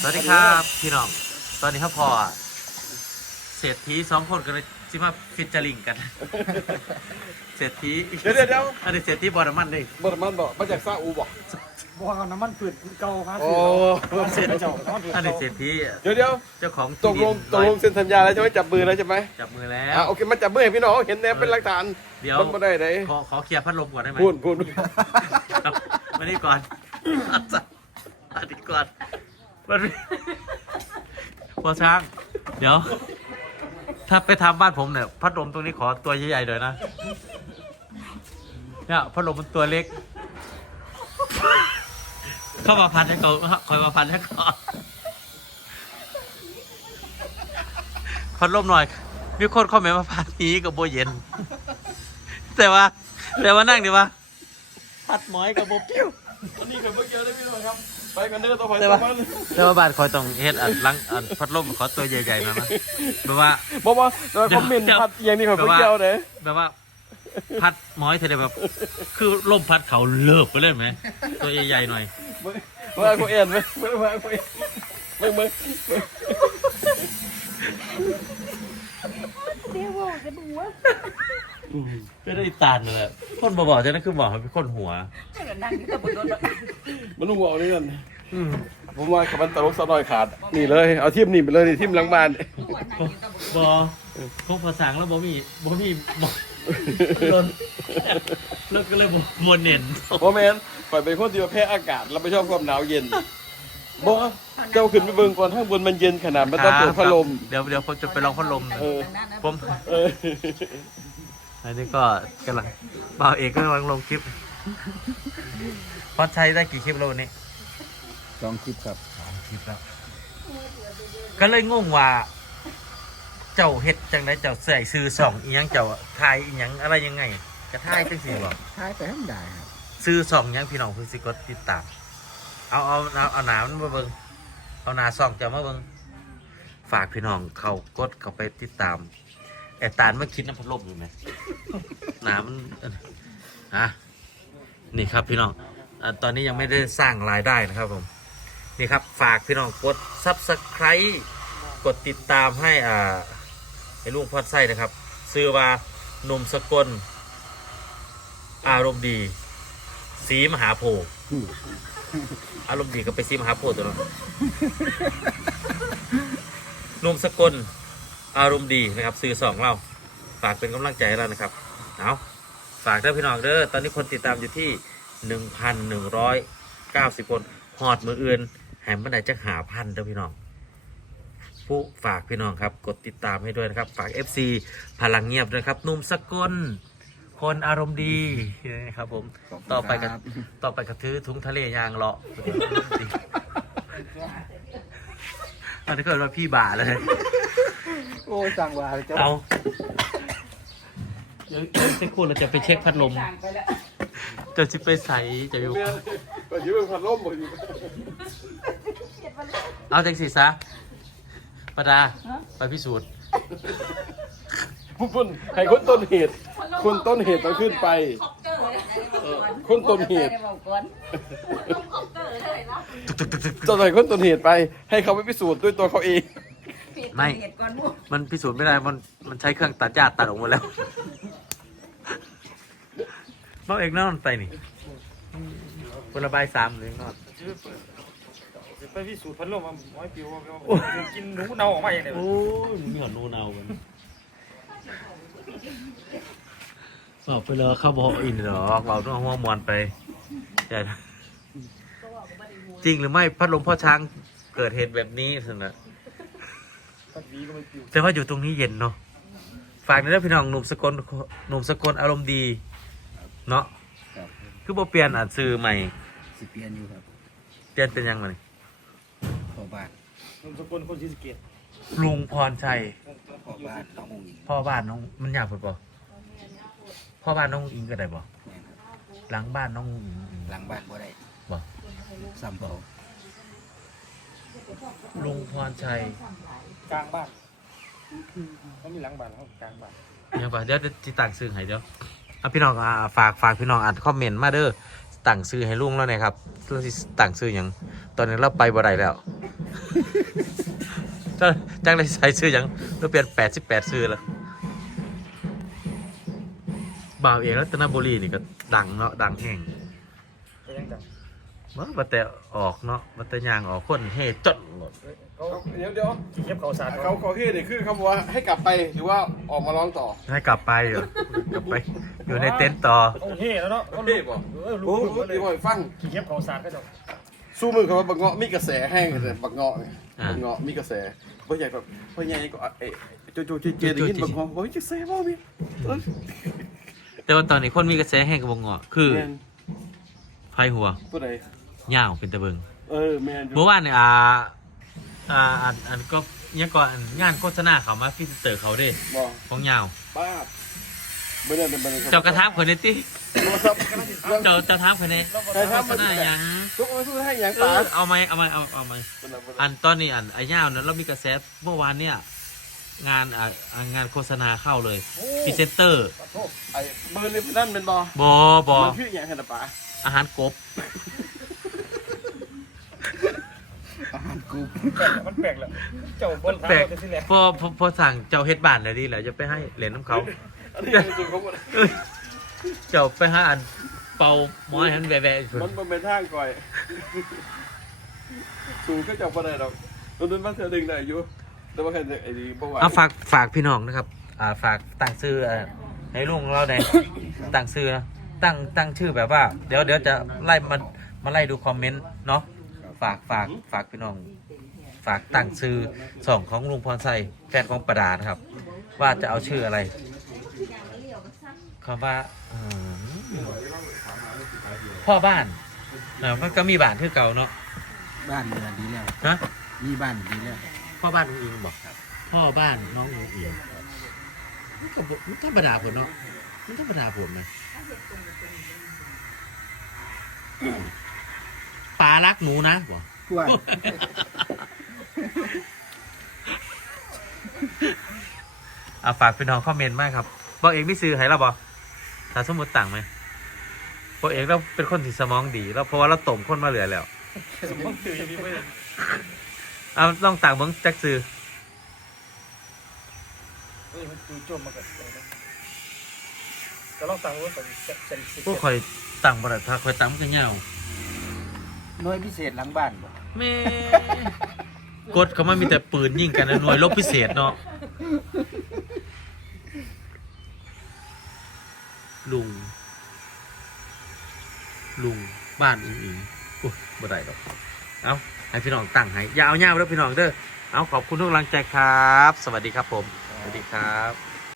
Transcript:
สวัสดีครับพี่น้อง ตอนนี้เขาพออะเศรษฐีสองคนกันเลยจิมาฟิชเจอริงกัน เศรษฐีเดี๋ยวเดี๋ยวเดี๋ยว อันนี้เศรษฐีบอร์มันเลยบอมันบอกมาจากซาอูบอกบอกเอาน้ำมันพืชเก่าครับโอ้เศรษฐีเจ้าน้ำมันพืชอันนี้เก่าเศรษฐีเดี๋ยวเดี๋ยวเจ้าของตกลงตกลงเซ็นสัญญาแล้วใช่ไหมจับมือแล้วใช่ไหมจับมือแล้อ่าวโอเคมันจับมือให้พี่น้องเห็นแนบเป็นหลักฐานเดี๋ยว มันไม่ได้ไหนขอขอเคลียร์พัดลมก่อนได้ไหมพูดพูดครับมานี่ก่อนอันนี้ก่อน มันมีพอช้าง เดี๋ยว ถ้าไปทำบ้านผมเนี่ย พัดลมตรงนี้ขอตัวใหญ่ๆหน่อยนะ เนี่ยพัดลมมันตัวเล็ก เข้ามาพันให้เขาคอยมาพันให้เขาพัดลมหน่อย มีคนคอมเมนต์มาพันนี้กับโบเย็น แต่ว่า แต่ว่านั่งดีว่าพัดหมอยกับโบปิ้ว อันนี้กับเมื่อกี้ได้พี่น้องครับ กันเด้อต่อไปได้ต่อปะมันแต่ว่าบ้านคอยต้องเฮ็ดอัดหลังอัดพัดลมขอตัวใหญ่ๆหนะนะแบบว่า บอกว่าเราคอมเมนต์เดี๋ยวพัดอย่างนี้ของเมื่อกี้เอาเด้อแบบว่า พัดหมอยเธอได้แบบคือลมพัดเขาเลิบไปเลยไหม ตัวใหญ่ๆหน่อย เมื่อเมื่อกูเอ็นไหมเมื่อเมื่อกูเอ็นเมื่อเมื่อ เดี๋ยวบอกจะดูว่าก็ได้ตานเลยคนบอกๆจะนั่นคือบอกให้เป็นคนหัวจะกันนั่งที่ตะบนโดนมันต้องบอกนี่กันอืมผมว่าขับมันตลกสะน้อยขาด นี่เลย เอาทีมนี่ไปเลยนี่ทีมหลังบ้านบอพวกภาษาแล้วบอมีบอมีบอโดนแล้วก็เลยบนเน้นโมเมนปล่อยเป็นคนที่ว่าแพ้อากาศเราไม่ชอบความหนาวเย็น บอกว่าเจ้าขึ้นไปเบิ่งก่อนข้างบนมันเย็นขนาดมันต้องเปิดพัดลม เดี๋ยวเดี๋ยวผมจะไปลองพัดลมหน่อยเออ ผม เอออันนี้ก็กำลังบ่าวเอกก็กำลังลงคลิปพอดใช้ได้กี่คลิปแล้ววันนี้สองคลิปครับสองคลิปแล้ว ก็เลยงงว่า เจ้าเฮ็ดจังไดเจ้าใส่ซื้อสองอีหยังเจ้าทายอีหยังอะไรยังไง กระทายจังสี่บอกท้ายไปทำได้ครับซื้อสองหยังพี่น้องเพิ่งสิกดติดตาม เอาเอาเอาเอาหนามันมาเบิ่งเอาหนาซองจะมาเบิ่งฝากพี่น้องเขากดเข้าไปติดตามไอ้ตาลมาคิดน้ำพัดลมอยู่ไหมหนามันอะนี่ครับพี่น้องอะตอนนี้ยังไม่ได้สร้างรายได้นะครับผม นี่ครับฝากพี่น้องกด subscribe กดติดตามให้อ่าให้ลุงพอดไส้นะครับซื้อว่าหนุ่มสกล อารมณ์ดี สีมหาโพธิ์ อารมณ์ดีก็ไปสีมหาโพธิ์ตัวเนาะหนุ่มสกลอารมณ์ดีนะครับซื้อสองเราฝากเป็นกำลังใจให้เรานะครับเอาฝากเด้อพี่น้องเด้อตอนนี้คนติดตามอยู่ที่หนึ่งพันหนึ่งร้อยเก้าสิบคนหอดมืออื่นแหมบันไดจะหาพันเด้อพี่น้องผู้ฝากพี่น้องครับ กดติดตามให้ด้วยนะครับ ฝาก FC พลังเงียบด้วยครับหนุ่มสกล คนอารมณ์ดีนะครับผมต่อไปกันต่อไปกระทือทุ้งทะเลยางเลาะอันนี้ก็ว่าพี่บ่าเลย โอ้ยสั่งว่าเจ้าเอาเดี๋ยวเดี๋ยวสักครู่เราจะไปเช็คพัดลมจะจิไปใส่จะอยู่ ก็ยืมพัดลมหมดอยู่เอาจังสีซะปาดา ไปพิสูจน์พุ่นพุ่นให้คนต้นเหตุ คนต้นเหตุต้องขึ้นไปคนต้นเหตุก่อนคอปเตอร์เลยเนาะตึกตึกตึกตึกจะใส่คนต้นเหตุไป ให้เขาไปพิสูจน์ด้วยตัวเขาเอง ไม่ เหตุก่อนพวกมันพิสูจน์ไม่ได้ มันมันใช้เครื่องตัดหญ้าตัดออกหมดแล้วน้องเอกนอนไปนี่คนละใบายสามเลยนอนไปพิสูจน์พัดลมมาหมอยปิวว่ากินหนูเน่าออกมาอย่างไรโอ้ยมีหอนนูนเอากัน บอกไปเลยเข้าบอกอินหรอกเราต้องหัวมอนไปแต่จริงหรือไม่พัดลมพ่อช้างเกิดเหตุแบบนี้สินะพัดวีก็ไม่ปิวแต่ว่าอยู่ตรงนี้เย็นเนาะฝากในเรื่องพี่น้องหนุ่มสกลหนุ่มสกลอารมณ์ดี เนาะคือบ่เปลี่ยนอ่านซื้อใหม่สิเปลี่ยนอยู่ครับเปลี่ยนเป็นยังไงขอบ้านนมสกุลคนศรีสะเกษลุงพรชัย ขอบ้านน้ององอิงพ่อบ้านน้องมันอยากพูดบ่ พ่อบ้านน้องอิงก็ได้บ่แม่นครับหลังบ้านน้องอิงหลังบ้านบ่ได้บ่ซ้ำเบาลุงพรชัยกลางบ้านเขามีหลังบ้านเขากลางบ้านยังบ่เดี๋ยวจะต่างซื้อให้เดี๋ยวเอาพี่น้องอ่าฝากฝากพี่น้องอ่านคอมเมนต์มาเด้อตั้งซื้อให้ลุงแล้วนะครับเราสิตั้งซื้อหยังตอนนี้เราไปบ่ได้แล้วจังจังเลยใส่ซื้อหยังเราเปลี่ยน88ซื้อแล้ว บ่าวเองรัตนบุรีนี่ก็ดังเนาะดังแห้งไปยังจังมันมาแต่ออกเนาะมาแต่ยางออกคนเฮจดหมดเขาเดี๋ยวเดี๋ยวขี้เก็บเขาสาดเขาขอเฮ้นี่คือเขาบอกว่าให้กลับไปหรือว่าออกมาร้องต่อให้กลับไปเหรอกลับไป อยู่ในเต็นท์ต่อโอ้เฮ่แล้วเนาะเฮ้บอกเออโอ้รู้โหรู้เลยดีบ่อยฟังขี้เก็บเขาสาดก็จะสู้มือเขาว่าบักเงาะมีกระแสแห้งเลยบักเงาะเนี่ยอ่าบักเงาะมีกระแสพ่อใหญ่แบบพ่อใหญ่ก็เอ๊ะโจโจเจเจได้ยินบักเงาะบอกว่ากระแสบ่มีเออ แต่ว่าตอนนี้คนมีกระแสแห้งกับบงเงาะคือแมนไฟหัวผู้ใดยาวเป็นตะเบิงเออแมนอยู่เมื่อวานเนี่ยอ่าอ่าอันอันก็ยังก่อนอันงานโฆษณาเขามาฟิสเตอร์เขาเด้บอกของยาว ป้าบเมื่อนั้นเป็นเมื่อนั้นเจ้ากระทับคนนี้ติโทรศัพท์เจ้าเจ้าทับคนนี้ใครโฆทำษมันณาหยังทุกคนสู้ให้อย่างเอตาอเอาไหมเอาไหมเอาเอาไหมอันตอนนี้อันไอ้ยาวนั้นเรามีกระแสเมื่อวานเนี่ย งานอ่าอ่างานโฆษณาเข้าเลยพรีเซนเตอร์โทษไอ้เบอร์นี่นั่นเป็นบอบอบอมันคืออย่างขนาดป่าอาหารกบอาหารกรุบมันแปลกแหละเจ้าบนทางแปลกเราจะสิแหละพอพอพอสั่งเจ้าเฮ็ดบ้านเลยดีแหละจะไปให้เหรียญน้ำเขาอันนี้เป็นจุดของมันเอ้ยเจ้าไปหาอันเป่าหมอยหันแวะๆมันบ่เป็นทางก่อย สูงก็จับบ่ได้ดอกตอนนั้นมันเธอดึงได้อยู่ แต่ว่าแค่ไอ้ดีบ่ไหวเอาฝากฝากพี่น้องนะครับ อ่าฝากตั้งชื่ออ่าให้ลุงเราในตั้งชื่อนะตั้งตั้งชื่อแบบว่า เดี๋ยวเดี๋ยวจะไล่มันมาไล่ดูคอมเมนต์เนาะฝากฝากฝากพี่น้อง ฝากตั้งชื่อสองของลุงพรไซแฟนของประดานะครับ ว่าจะเอาชื่ออะไรคำว่าอืมพ่อบ้านเออมันก็มีบ้านที่เก่าเนาะบ้านเมืองดีแล้วนะมีบ้านดีแล้ว พ่อบ้านอุ้งอิงบอกพ่อบ้านน้องอุ้งอิงมันก็บ่มันธรรมดาผมเนาะมันธรรมดาผมนะปลารักหนูนะบอกกล้วยเอาฝากพี่น้องคอมเมนต์มากครับบอกเองไม่ซื้อให้เราบอกถ้าสมมติต่างไหมบอกเองเราเป็นคนที่สมองดี แล้วเพราะว่าเราต้มคนมาเหลือแล้ว สมมติตื่นอย่างนี้ไม่ได้ เอาลองต่างเบิ้งจักซื้อเอ้ยมันดูโจมมากันจะลองสั่งว่าเป็นเซนซิพวกคอยต่างบริษัทคอยต่างกันเงาหน่วยพิเศษหลังบ้านบ่แม่กดเขามามีแต่ปืนยิงกันนะหน่วยรบพิเศษเนาะลุง ลุงบ้านอิงอิงโอ้ยบ่ได้ดอก เอา ให้พี่น้องตั้งให้อย่าเอาเงาเด้อพี่น้องเด้อเอาขอบคุณทุกกำลังใจครับ สวัสดีครับผม สวัสดีครับ